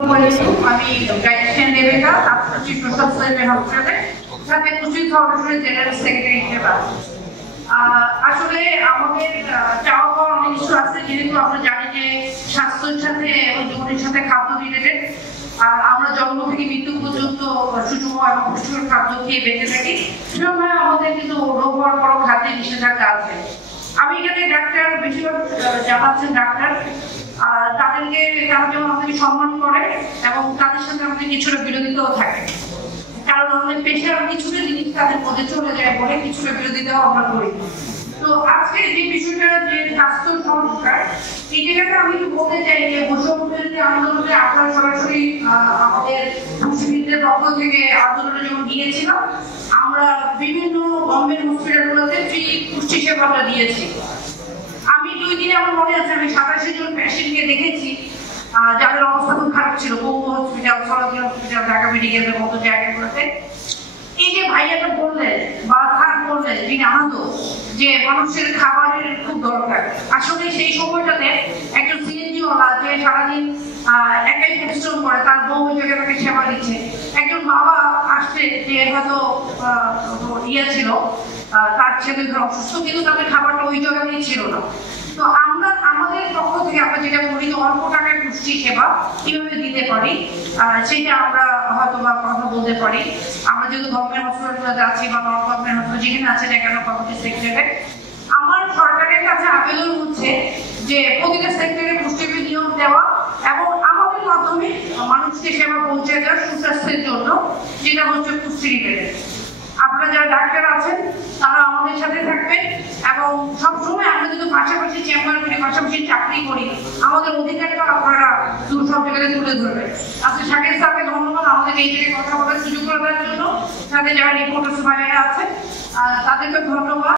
আমি dietician Rebecca আত্মচি প্রসাদ সাহেবের হসপিটালে সাথে কুচি ফাউন্ডেশনের জেনারেল সেক্রেটারি হিসেবে আসলে আমাদের চাওয়া পাওয়া অনেক কিছু আছে, যেহেতু আমরা জানি যে স্বাস্থ্যের সাথে এবং জীবনের সাথে খাদ্য রিলেটেড। আর আমরা জন্ম থেকে মৃত্যু পর্যন্ত সুষম এবং পুষ্টিকর খাদ্য খেয়ে বেঁচে থাকি, সেভাবে আমাদের কিন্তু রোগ হওয়ার বড় খাদ্যে নিষেধাজ্ঞা আছে। আমি এখানে ডাক্তার বেশিরভাগ জানাচ্ছেন ডাক্তার, তাদেরকে তারা যেমন আমাদেরকে সম্মান করে এবং তাদের সাথে আমাদের কিছুটা বিরোধিতাও থাকে, কারণ আমাদের পেশার কিছুটা জিনিস তাদের মধ্যে চলে যায় বলে কিছুটা বিরোধিতাও আমরা করি। তো আজকে যে বিষয়টা যে স্বাস্থ্য সংস্কার, এই জায়গাটা আমি বলতে চাই যে বৈষম্যবিরোধী আন্দোলনে আপনারা সরাসরি আমাদের মুসলিমদের পক্ষ থেকে আন্দোলনে যখন গিয়েছিলাম, আমরা বিভিন্ন গভর্নমেন্ট হসপিটালগুলোতে ফ্রি পুষ্টি সেবাটা দিয়েছি। আমি 2 দিনে আমার মনে আছে আমি 87 জন পেশেন্টকে দেখেছি যাদের অবস্থা খুব খারাপ ছিল, বঙ্গ হসপিটাল, সরকারি হসপিটাল, ঢাকা মেডিকেলের মতো জায়গাগুলোতে। এই যে ভাইয়াটা বললেন বা স্যার বললেন যিনি আহত, যে মানুষের খাবারের খুব দরকার, আসলে সেই সময়টাতে একজন সিএনজি ওয়ালা যে সারাদিন একাই পরিশ্রম করে, তার বউ ওই জায়গায় তাকে সেবা দিচ্ছে, একজন বাবা আসছে যে হয়তো ছিল তার ছেলে অসুস্থ, কিন্তু তাদের খাবারটা ওই জায়গাতেই ছিল না। তো আমরা আমাদের পক্ষ থেকে আমরা যেটা করি অল্প টাকায় পুষ্টি সেবা কিভাবে দিতে পারি সেটা আমরা হয়তো বা কথা বলতে পারি। আমরা যেহেতু গভর্নমেন্ট হসপিটালগুলোতে আছি বা নন গভর্নমেন্ট হসপিটাল যেখানে আছে না কেন কমিউনিটি সেক্টরে, আমার সরকারের কাছে আবেদন হচ্ছে যে প্রতিটা সেক্টরে পুষ্টির নিয়ম দেওয়া এবং আমাদের মাধ্যমে মানুষকে সেবা পৌঁছে দেওয়া সুস্বাস্থ্যের জন্য, যেটা হচ্ছে পুষ্টি রিলেটেড। আপনারা যারা ডাক্তার আছেন তারা আমাদের সাথে থাকবেন এবং সবসময় আমরা যদি পাশাপাশি চেম্বার করি, পাশাপাশি চাকরি করি, আমাদের অধিকারটা আপনারা সব জায়গায় তুলে ধরবেন। আজকে শাকির স্যারকে ধন্যবাদ আমাদেরকে এই জায়গায় কথা বলার সুযোগ করে দেওয়ার জন্য, সাথে যারা রিপোর্টার্স ভাইয়েরা আছেন তাদেরকে ধন্যবাদ।